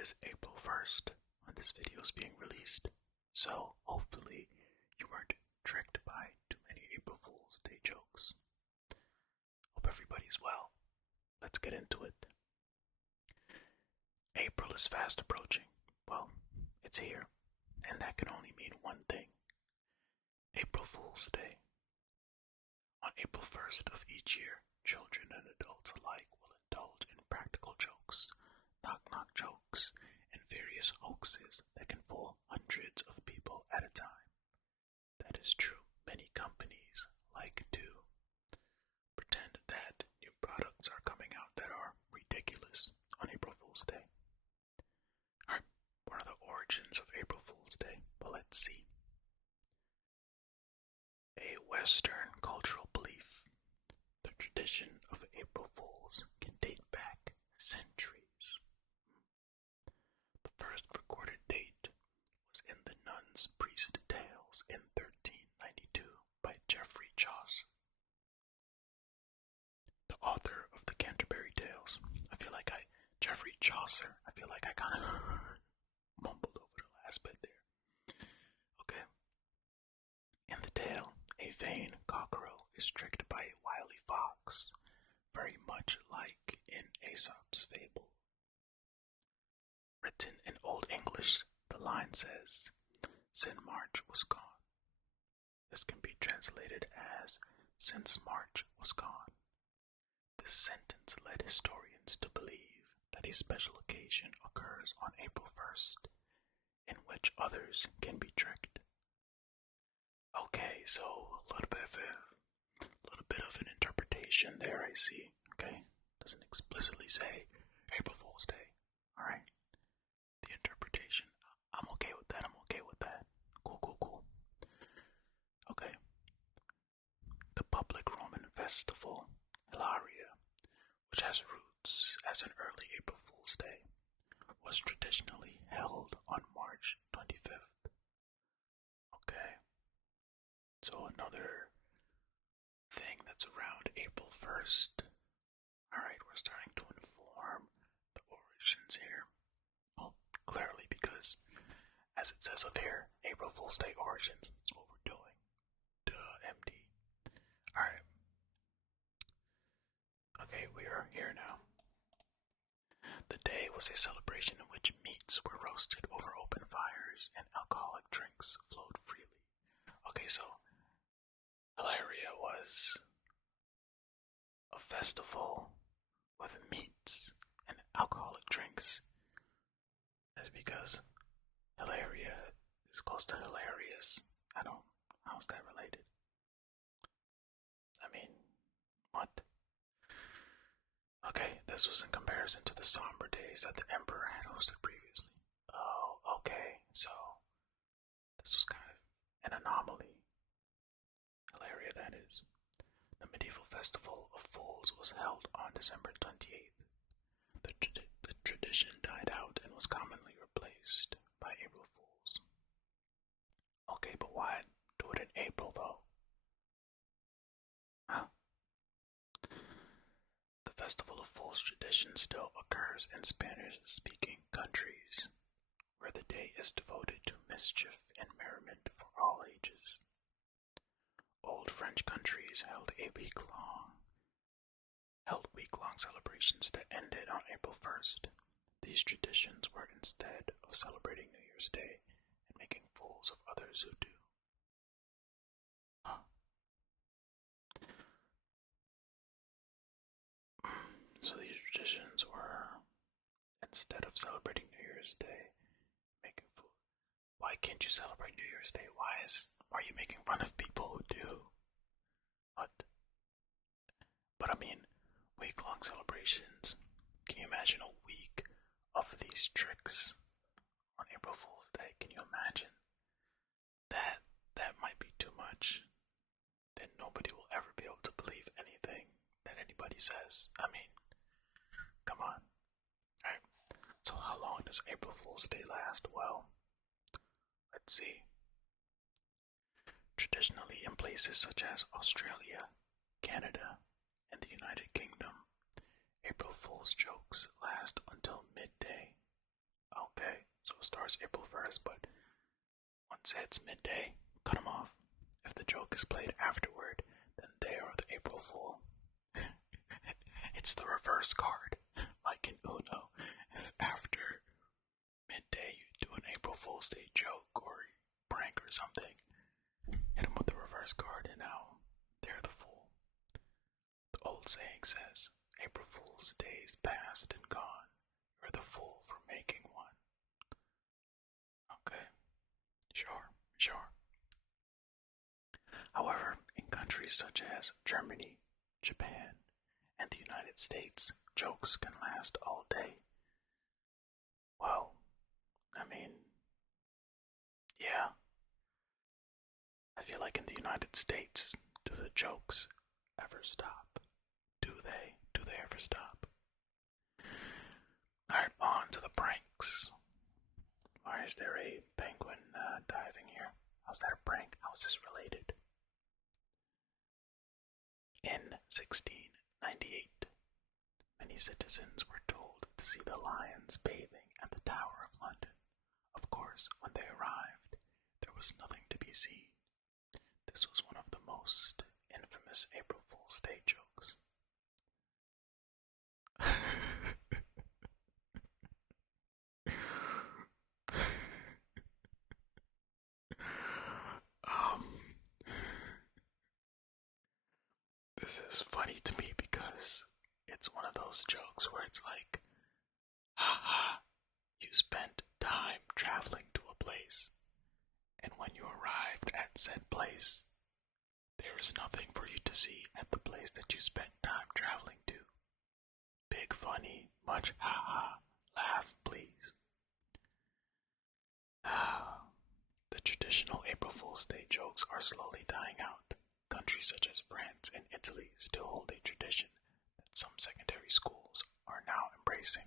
is April 1st when this video is being released, so hopefully you weren't tricked by too many April Fool's Day jokes. Hope everybody's well. Let's get into it. April is fast approaching. Well, it's here, and that can only mean one thing. April Fool's Day. On April 1st of each year, children and adults alike will indulge in practical jokes, knock-knock jokes, and various hoaxes that can fool hundreds of people at a time. That is true. Many companies like to pretend that new products are coming out that are ridiculous on April Fool's Day. Alright, what are the origins of April Fool's Day? Well, let's see. A Western cultural belief. The tradition of April Fools can date back centuries. The first recorded date was in the Nun's Priest Tales in 1392 by Geoffrey Chaucer, the author of the Canterbury Tales. Geoffrey Chaucer, I feel like I kind of mumbled over the last bit there. Okay. In the tale, a vain cockerel is tricked by a wily fox, very much like in Aesop's fable. Written in Old English, the line says, "Since March was gone." This can be translated as, "Since March was gone." This sentence led historians to believe that a special occasion occurs on April 1st, in which others can be tricked. Okay, so a little bit of an interpretation there, I see. Okay, doesn't explicitly say April Fool's Day. All right, the interpretation. I'm okay with that. Cool. Okay, the public Roman festival Hilaria, which has roots as an early April Fool's Day, was traditionally held on March 25th. Okay. So another thing that's around April 1st. Alright, we're starting to inform the origins here. Well, clearly because, as it says up here, April Fool's Day origins is what we're doing. Duh, MD. Alright. Okay, we are here now. The day was a celebration in which meats were roasted over open fires and alcoholic drinks flowed freely. Okay, so Hilaria was a festival with meats and alcoholic drinks. That's because Hilaria is close to hilarious. How's that related? I mean, what? Okay, this was in comparison to the somber days that the Emperor had hosted previously. Oh, okay, so this was kind of an anomaly. Hilaria, that is. The medieval festival of Fools was held on December 28th. The tradition died out and was commonly replaced by April Fools. Okay, but why do it in April, though? Huh? The Festival of Fools tradition still occurs in Spanish-speaking countries, where the day is devoted to mischief and merriment for all ages. Old French countries held week-long celebrations that ended on April 1st. These traditions were instead of celebrating New Year's Day and making fools of others who do. Huh. So these traditions were, instead of celebrating New Year's Day, making fools. Why can't you celebrate New Year's Day? Why are you making fun of people who do? What? But I mean, week-long celebrations. Can you imagine a week of these tricks on April Fool's Day? Can you imagine? That might be too much. Then nobody will ever be able to believe anything that anybody says. I mean, come on. Alright, so how long does April Fool's Day last? Well, let's see. Traditionally, in places such as Australia, Canada, and the United Kingdom, April Fool's jokes last until midday. Okay, so it starts April 1st, but once it's midday, cut them off. If the joke is played afterward, then they are the April Fool. It's the reverse card, like in Uno. If after midday you do an April Fool's Day joke or prank or something, hit them with the reverse card, and now they're the fool. The old saying says, April Fool's Day's past and gone. You're the fool for making one. Okay, sure. However, in countries such as Germany, Japan, and the United States, jokes can last all day. Well, I mean, yeah. I feel like in the United States, do the jokes ever stop? Do they? Do they ever stop? Alright, on to the pranks. Why is there a penguin diving here? How's that a prank? How is this related? In 1698, many citizens were told to see the lions bathing at the Tower of London. Of course, when they arrived, there was nothing to be seen. This was one of the most infamous April Fool's Day jokes. This is funny to me because it's one of those jokes where it's like, haha, you spent time traveling to a place, and when you arrived at said place, there is nothing for you to see at the place that you spent time traveling to. Big funny, much haha, laugh please. The traditional April Fool's Day jokes are slowly dying out. Countries such as France and Italy still hold a tradition that some secondary schools are now embracing.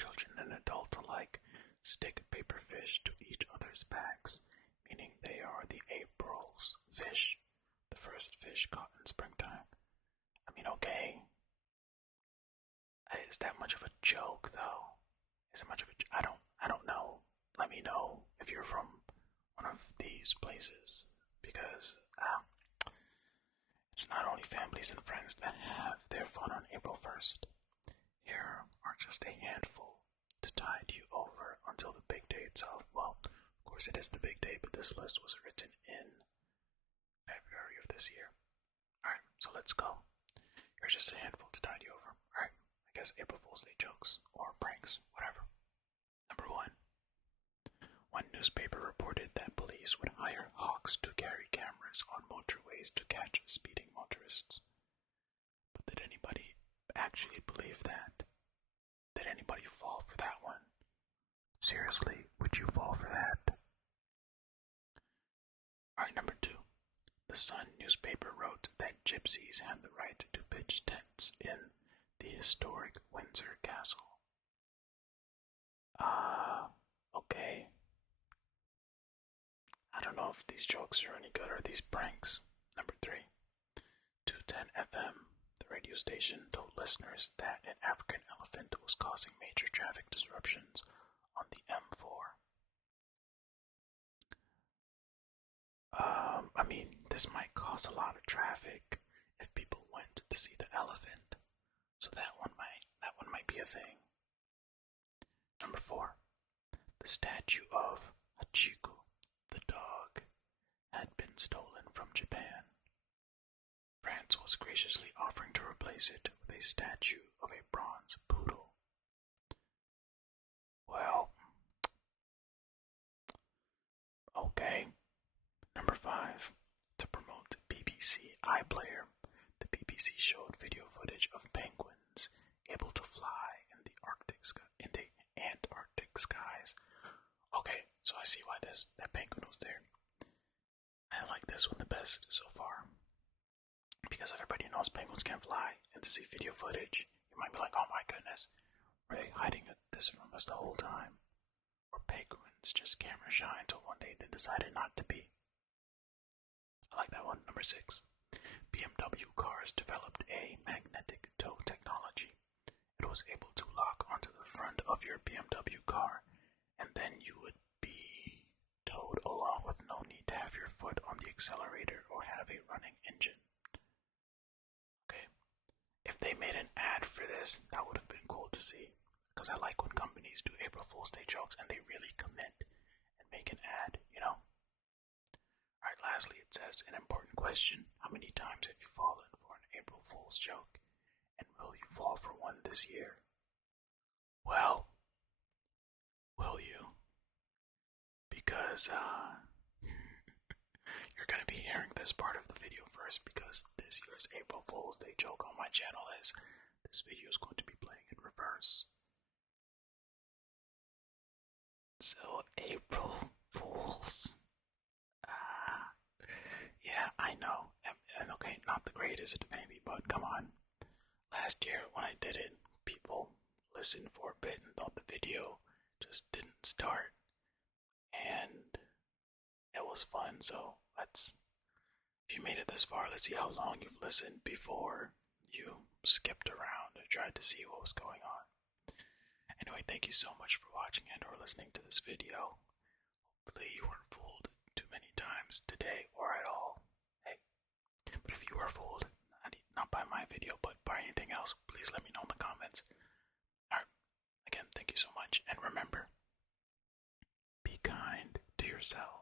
Children and adults alike stick paper fish to each other's backs, meaning they are the April's fish, the first fish caught in springtime. I mean, okay. Is that much of a joke, though? Is it much of a? I don't know. Let me know if you're from one of these places, because it's not only families and friends that have their fun on April 1st. Here are just a handful to tide you over until the big day itself. Well, of course it is the big day, but this list was written in February of this year. Alright, so let's go. Here's just a handful to tide you over. Alright, I guess April Fool's Day jokes or pranks, whatever. Number 1. One newspaper reported that police would hire hawks to carry cameras on motorways to catch speeding motorists. But did anybody actually believe that? Did anybody fall for that one? Seriously, would you fall for that? Alright, number 2. The Sun newspaper wrote that gypsies had the right to pitch tents in the historic Windsor Castle. Okay. I don't know if these jokes are any good or these pranks. Number 3. 210 FM, the radio station, told listeners that an African elephant was causing major traffic disruptions on the M4. I mean, this might cause a lot of traffic if people went to see the elephant. So that one might be a thing. Number 4. The statue of Hachiko, the dog, had been stolen from Japan. France was graciously offering to replace it with a statue of a bronze poodle. Well, okay. Number 5. To promote BBC iPlayer, the BBC showed video footage of penguins able to fly in the Antarctic skies. Okay, so I see why that penguin was there. I like this one the best so far, because everybody knows penguins can fly, and to see video footage, you might be like, oh my goodness, were they hiding this from us the whole time? Or penguins just camera shy until one day they decided not to be? I like that one. Number 6. BMW cars developed a magnetic toe technology. It was able to lock onto the front of your BMW car, and then you would be towed along with no need to have your foot on the accelerator or have a running engine. Okay? If they made an ad for this, that would have been cool to see. Because I like when companies do April Fool's Day jokes and they really commit and make an ad, you know? Alright, lastly, it says an important question. How many times have you fallen for an April Fool's joke? And will you fall for one this year? Well, will you? Because, you're gonna be hearing this part of the video first because this year's April Fool's Day joke on my channel is this video is going to be playing in reverse. So, April Fools. Yeah, I know. And okay, not the greatest maybe, but come on. Last year when I did it, people listened for a bit and thought the video just didn't start. And it was fun, so if you made it this far, let's see how long you've listened before you skipped around and tried to see what was going on. Anyway, thank you so much for watching and or listening to this video. Hopefully you weren't fooled too many times today or at all. Hey, but if you were fooled, not by my video, but by anything else, please let me know in the comments. Alright, again, thank you so much, and remember, be kind to yourself.